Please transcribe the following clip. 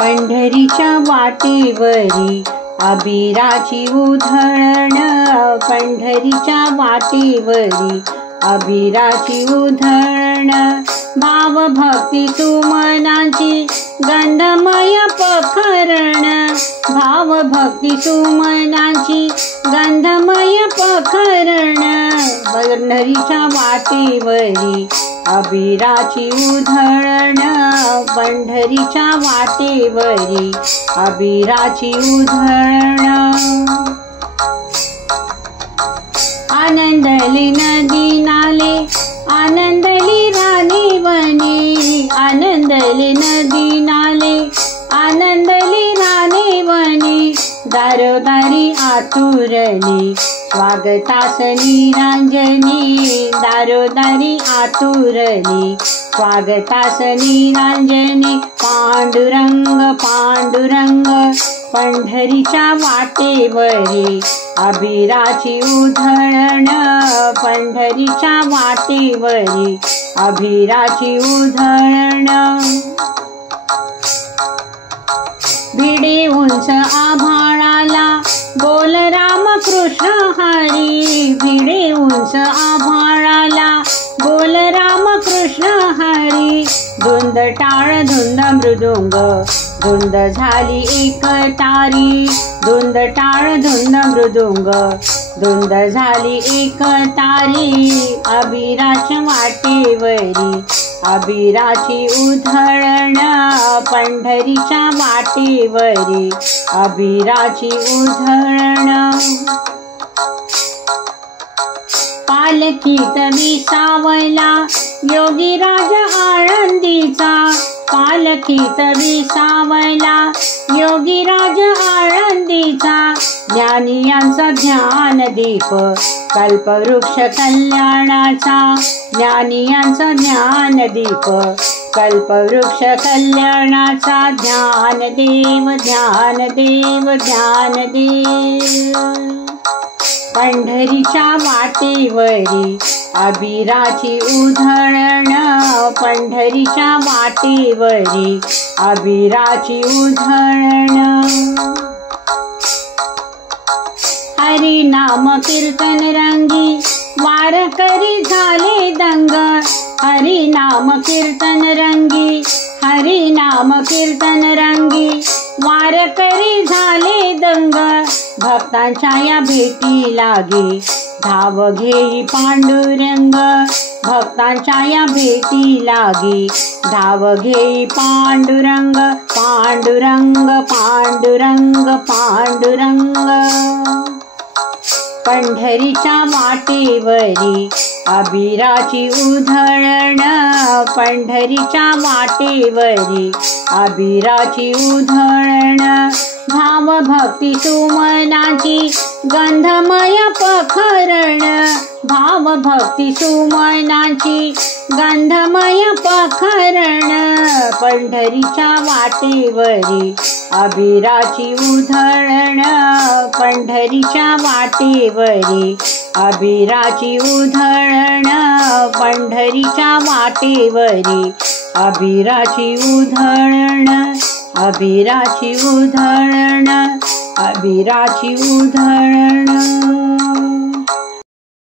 पंढरीच्या वाटेवरी अबिराची उधळण, पंढरीच्या वाटेवरी अबिराची उधळण, भाव भक्ती सुमनाची गंधमय पखरण, भाव भक्ती सुमनाची गंधमय पखरण, पंढरीच्या वाटेवरी अबिराची उधळण, पंढरीच्या वाटेवरी अबिराची उधळण. आनंदली नदी नाले, आनंदली राणी वने, आनंदली नदी नाले, आनंदली राणी वने, दारोदारी आतुरली स्वागतास निरांजनी, दारोदारी आतुरली स्वागतास निरांजनी, पांडुरंग पांडुरंग पंढरीच्या वाटेवरी अबिराची उधळण, पंढरीच्या वाटेवरी अबिराची उधळण. भिडे उंच आभाळाला बोल राम कृष्ण हरी, भिडे उंच आभाळाला बोल राम कृष्ण हरी, धुंद टाळ धुंद मृदुंग धुंद झाली एक तारी, धुंद टाळ धुंद मृदुंग धुंद झाली एक तारी, अबिराच्या वाटेवरी अबिराची उधळण, पंढरीच्या वाटेवरी अबिराची उधळण. पालखीत विसावला योगीराज आळंदीचा, पालखीत विसावला योगीराज आळंदीचा, ज्ञानियांचा ज्ञानदीप कल्पवृक्ष कल्याणाचा, ज्ञानियांचा ज्ञानदीप कल्पवृक्ष कल्याणाचा, ज्ञानदेव ज्ञानदेव ज्ञानदेव. पंढरीच्या वाटेवरी अबिराची उधळण, पंढरीच्या वाटेवरी अबिराची उधळण. हरी नाम कीर्तन रंगी वारकरी झाले दंग, हरी नाम कीर्तन रंगी, हरी नाम कीर्तन रंगी वारकरी झाले दंग, भक्तांच्या या भेटी लागे धाव घेई पांडुरंग, भक्तांच्या या भेटी लागे धाव घेई पांडुरंग, पांडुरंग पांडुरंग पांडुरंग. पंढरीच्या वाटेवरी अबिराची उधळण, पंढरीच्या वाटेवरी अबिराची उधळण, भाव भक्ती सुमनाची गंधमय पखरण, भाव भक्ती सुमनाची गंधमय पखरण, पंढरीच्या वाटेवरी अबिराची उधळण, पंढरीच्या वाटेवरी अबिराची उधळण, पंढरीच्या वाटेवरी अबिराची उधळण, अबिराची उधळण, अबिराची उधळण.